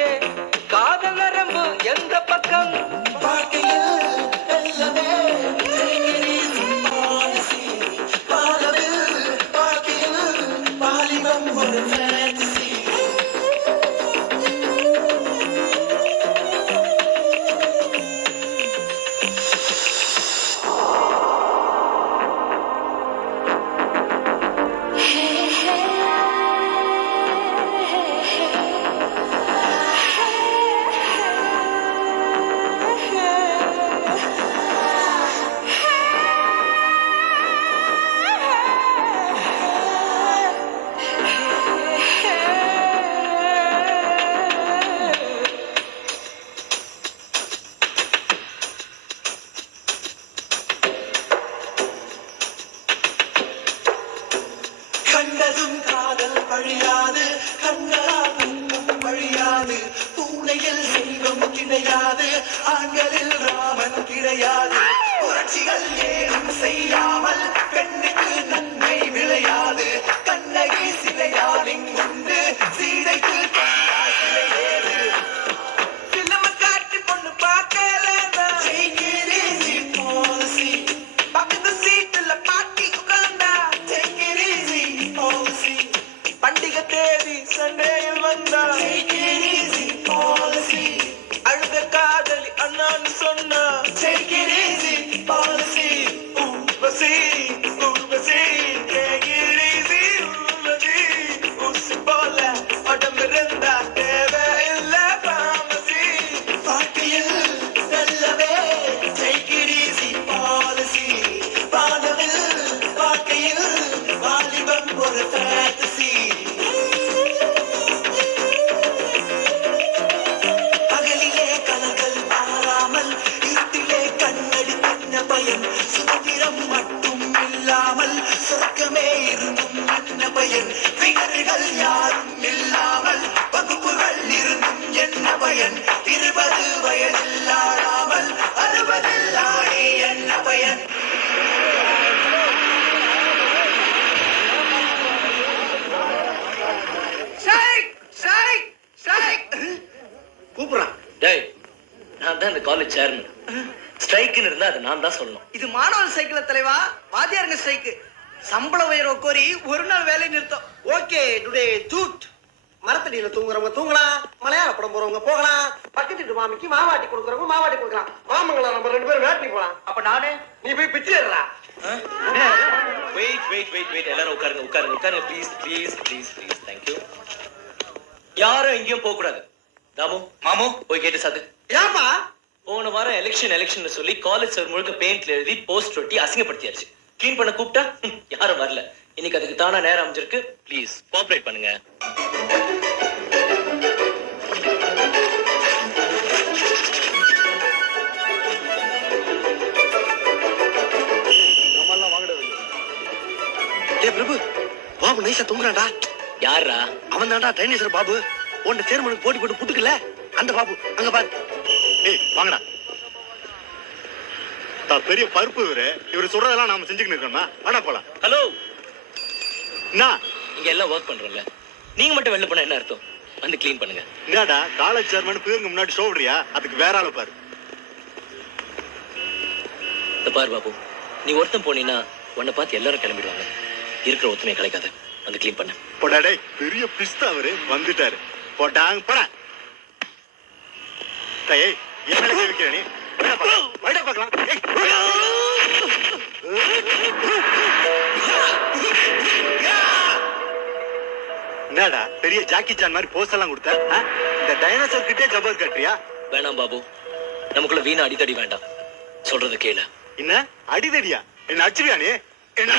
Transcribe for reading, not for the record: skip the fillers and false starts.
இல்லையே காதல் நரம்பு எந்த பக்கம் கண்டதும் காதல் வழியாது கண்ணாலும் வழியாது பூனையில் செல்வம் கிடையாது ஆண்களில் ராமன் கிடையாது புரட்சிகள் ஏதும் செய்யாமல் பெண்ணுக்கு நன்மை விளையாது கண்ணகி சிலையாளின் உண்டு சீதைக்கு சிலையேது சிலம காட்டி பொண்ணு பார்க்கல பக்கத்து சீட்டுல பாட்டி உட்கார்ந்தா பண்டிகை தேதி சண்டையில் வந்தா அழுத காதலி அண்ணான்னு சொன்னா ஊர்வசி ஊர்வசி ஊசி போல உடம்பு இருந்தா தேவையில்ல பாமசி பாட்டியில் நல்லவே பாலிசி பாடவில் பாட்டியில் வாலிபம் ஒரு ஃபேண்டசி பகலிலே கலங்கள் மாறாமல் இருட்டிலே கண்ணடி என்ன பயன் சுதந்திரம் மட்டும் இல்லாமல் சொர்க்கமே இருந்தும் என்ன பயன் விகர்கள் யாரும் இல்லாமல் வகுப்புகள் இருந்தும் என்ன பயன் 20 வயதில் ஆடாமல் 60 ஆடி என்ன பயன் கூப்பிடுறான். டேய், நான் தான் இந்த காலேஜ் சேர்மன். ஸ்ட்ரைக்குன்னு இருந்தா அது நான் தான் சொல்லணும். இது மாணவர் சைக்கிள் தலைவா, வாத்தியாருங்க ஸ்ட்ரைக்கு. சம்பள உயர்வை கோரி ஒரு நாள் வேலை நிறுத்தம். ஓகே டுடே ஜூட். மரத்தடியில தூங்குறவங்க தூங்கலாம், மலையாள படம் போறவங்க போகலாம், பக்கத்து வீட்டு மாமிக்கு மாவாட்டி கொடுக்குறவங்க மாவாட்டி கொடுக்கலாம், மாமங்கள நம்ம 2 பேரும் வேட்டி போலாம். அப்ப நானே நீ போய் பிச்சை ஏறா. வெயிட் எல்லாரும் உட்காருங்க ப்ளீஸ் தேங்க்யூ. யாரும் எங்கேயும் போக கூடாது. தாமு மாமு போய் கேட்டு சாக்கு. ஏப்பா போன வாரம் எலெக்ஷன் சொல்லி காலேஜ் சார் முழுக்க பெயிண்ட்ல எழுதி போஸ்ட் ஒட்டி அசிங்கப்படுத்தியாச்சு. கிளீன் பண்ண கூப்பிட்டா யாரும் வரல. இன்னைக்கு அதுக்கு தானா நேரம் அமைஞ்சிருக்கு. ப்ளீஸ் கோஆபரேட் பண்ணுங்க. பிரபு பாபு நைசா தூங்குறான்டா. யாரா அவன் தான்டா ட்ரைனேசர் பாபு. உன்னை சேர்மனுக்கு போட்டி போட்டு புட்டுக்கல அந்த பாபு. அங்க பாரு. ஏய் வாங்கடா. பெரிய பருப்பு இவரு சொல்றதெல்லாம் நாம செஞ்சுக்கிட்டு இருக்கோம்னா வாடா போலாம். ஹலோ என்ன இங்க எல்லாம் ஒர்க் பண்றோம்ல, நீங்க மட்டும் வெளில போனா என்ன அர்த்தம்? வந்து கிளீன் பண்ணுங்க. என்னடா காலேஜ் சேர்மன் பேருக்கு முன்னாடி ஷோ விடுறியா? அதுக்கு வேற ஆளு பாரு. இந்த பாரு பாபு, நீ ஒருத்தன் போனீங்கன்னா உன்னை பார்த்து எல்லாரும் கிளம்பிடுவாங்க. இருக்கிற ஒத்துமையை கிடைக்காது. வந்து கிளீன் பண்ண போடாடே. பெரிய பிஸ்தா அவரு வந்துட்டாரு. போட்டாங்க போட. ஏய் என்ன கேட்கிற நீ? வைடா பார்க்கலாம். என்னடா பெரிய ஜாக்கி சான் மாதிரி போஸ் எல்லாம் கொடுத்த? இந்த டைனோசர் கிட்டே ஜபர் கட்டுறியா? வேணாம் பாபு, நமக்குள்ள வீணா அடித்தடி வேண்டாம். சொல்றது கேளு. என்ன அடிதடியா? என்ன அடிச்சிருவியா நீ? என்ன